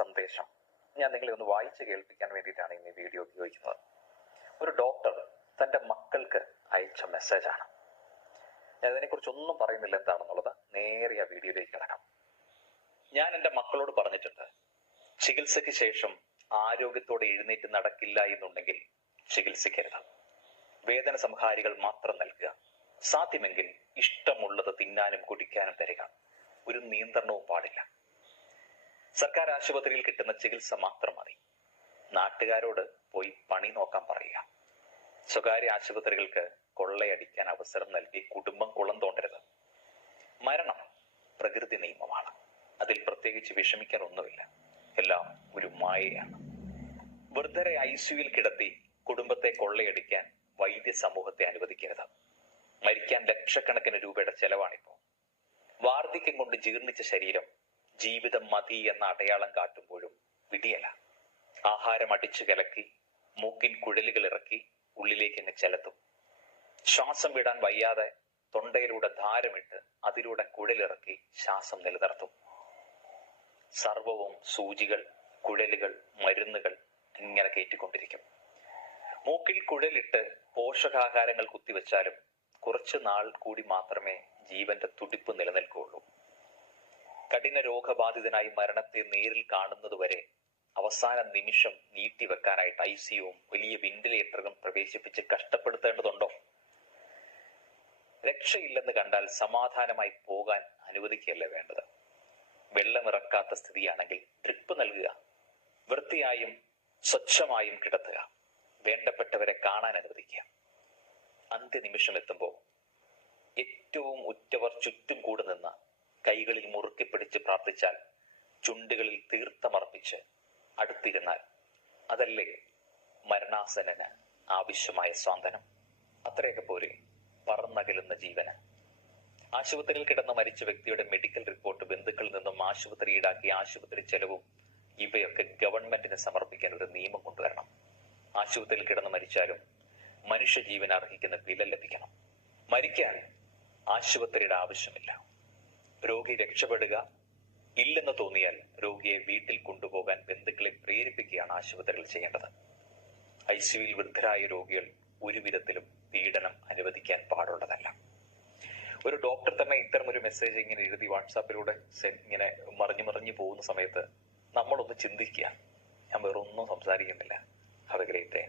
സന്ദേശം ഞാൻ നിങ്ങളെ ഒന്ന് വായിച്ച് കേൾപ്പിക്കാൻ വേണ്ടിയിട്ടാണ് ഇന്ന് ഈ വീഡിയോ ഉപയോഗിക്കുന്നത്. ഒരു ഡോക്ടർ തൻ്റെ മക്കൾക്ക് അയച്ച മെസ്സേജാണ്. ഞാൻ ഇതിനെക്കുറിച്ചൊന്നും പറയുന്നില്ല എന്താണെന്നുള്ളത്, നേരെ ആ വീഡിയോയിലേക്ക് കിടക്കാം. ഞാൻ എൻ്റെ മക്കളോട് പറഞ്ഞിട്ടുണ്ട്, ചികിത്സയ്ക്ക് ശേഷം ആരോഗ്യത്തോടെ എഴുന്നേറ്റ് നടക്കില്ല എന്നുണ്ടെങ്കിൽ ചികിത്സിക്കരുത്. വേദന സംഹാരികൾ മാത്രം നൽകുക. സാധ്യമെങ്കിൽ ഇഷ്ടമുള്ളത് തിന്നാനും കുടിക്കാനും തരിക. ഒരു നിയന്ത്രണവും പാടില്ല. സർക്കാർ ആശുപത്രിയിൽ കിട്ടുന്ന ചികിത്സ മാത്രം മതി. നാട്ടുകാരോട് പോയി പണി നോക്കാൻ പറയുക. സ്വകാര്യ ആശുപത്രികൾക്ക് കൊള്ളയടിക്കാൻ അവസരം നൽകി കുടുംബം കുളം തോണ്ടരുത്. മരണം പ്രകൃതി നിയമമാണ്. അതിൽ പ്രത്യേകിച്ച് വിഷമിക്കാൻ ഒന്നുമില്ല. എല്ലാം ഒരു മായയാണ്. വൃദ്ധരെ ICUവിൽ കിടത്തി കുടുംബത്തെ കൊള്ളയടിക്കാൻ വൈദ്യ സമൂഹത്തെ അനുവദിക്കരുത്. മരിക്കാൻ ലക്ഷക്കണക്കിന് രൂപയുടെ ചെലവാണിപ്പോ. വാർദ്ധക്യം കൊണ്ട് ജീർണിച്ച ശരീരം ജീവിതം മതി എന്ന അടയാളം കാട്ടുമ്പോഴും വിധിയല്ല. ആഹാരം അടിച്ചു കലക്കി മൂക്കിൻ കുഴലുകൾ ഇറക്കി ഉള്ളിലേക്ക് അങ്ങ് ചെലുത്തും. ശ്വാസം വിടാൻ വയ്യാതെ തൊണ്ടയിലൂടെ ധാരമിട്ട് അതിലൂടെ കുഴലിറക്കി ശ്വാസം നിലനിർത്തും. സർവവും സൂചികൾ, കുഴലുകൾ, മരുന്നുകൾ ഇങ്ങനെ കയറ്റിക്കൊണ്ടിരിക്കും. മൂക്കിൽ കുഴലിട്ട് പോഷകാഹാരങ്ങൾ കുത്തിവെച്ചാലും കുറച്ചു നാൾ കൂടി മാത്രമേ ജീവന്റെ തുടിപ്പ് നിലനിൽക്കുകയുള്ളൂ. കഠിന രോഗബാധിതനായി മരണത്തെ നേരിൽ കാണുന്നതുവരെ അവസാന നിമിഷം നീട്ടിവെക്കാനായിട്ട് ICUവും വലിയ വെന്റിലേറ്ററും പ്രവേശിപ്പിച്ച് കഷ്ടപ്പെടുത്തേണ്ടതുണ്ടോ? രക്ഷയില്ലെന്ന് കണ്ടാൽ സമാധാനമായി പോകാൻ അനുവദിക്കുകയല്ലേ വേണ്ടത്. വെള്ളമിറക്കാത്ത സ്ഥിതിയാണെങ്കിൽ ഡ്രിപ്പ് നൽകുക. വൃത്തിയായും സ്വച്ഛമായും കിടത്തുക. വേണ്ടപ്പെട്ടവരെ കാണാൻ അനുവദിക്കുക. അന്ത്യനിമിഷം എത്തുമ്പോൾ ഏറ്റവും ഉറ്റവർ ചുറ്റും കൂടെ നിന്ന് കൈകളിൽ മുറുക്കി പിടിച്ച് പ്രാർത്ഥിച്ചാൽ, ചുണ്ടുകളിൽ തീർത്ഥമർപ്പിച്ച് അടുത്തിരുന്നാൽ അതല്ലേ മരണാസനന് ആവശ്യമായ സ്വാന്തനം? അത്രയൊക്കെ പോരെ പറന്നകലുന്ന ജീവന്. ആശുപത്രിയിൽ കിടന്ന് മരിച്ച വ്യക്തിയുടെ മെഡിക്കൽ റിപ്പോർട്ട് ബന്ധുക്കളിൽ നിന്നും ആശുപത്രി ഈടാക്കി ആശുപത്രി ചെലവും ഇവയൊക്കെ ഗവൺമെന്റിന് സമർപ്പിക്കാൻ ഒരു നിയമം കൊണ്ടുവരണം. ആശുപത്രിയിൽ കിടന്ന് മരിച്ചാലും മനുഷ്യജീവൻ അർഹിക്കുന്ന വില ലഭിക്കണം. മരിക്കാൻ ആശുപത്രിയുടെ ആവശ്യമില്ല. രോഗി രക്ഷപ്പെടുക ഇല്ലെന്ന് തോന്നിയാൽ രോഗിയെ വീട്ടിൽ കൊണ്ടുപോകാൻ ബന്ധുക്കളെ പ്രേരിപ്പിക്കുകയാണ് ആശുപത്രികൾ ചെയ്യേണ്ടത്. ICUവിൽ വൃദ്ധരായ രോഗികൾ ഒരു വിധത്തിലും പീഡനം അനുവദിക്കാൻ പാടുള്ളതല്ല. ഒരു ഡോക്ടർ തന്നെ ഇത്തരം ഒരു മെസ്സേജ് ഇങ്ങനെ എഴുതി വാട്സാപ്പിലൂടെ ഇങ്ങനെ മറിഞ്ഞു പോകുന്ന സമയത്ത് നമ്മളൊന്ന് ചിന്തിക്കുക. ഞാൻ വേറൊന്നും സംസാരിക്കുന്നില്ല. Have A great day.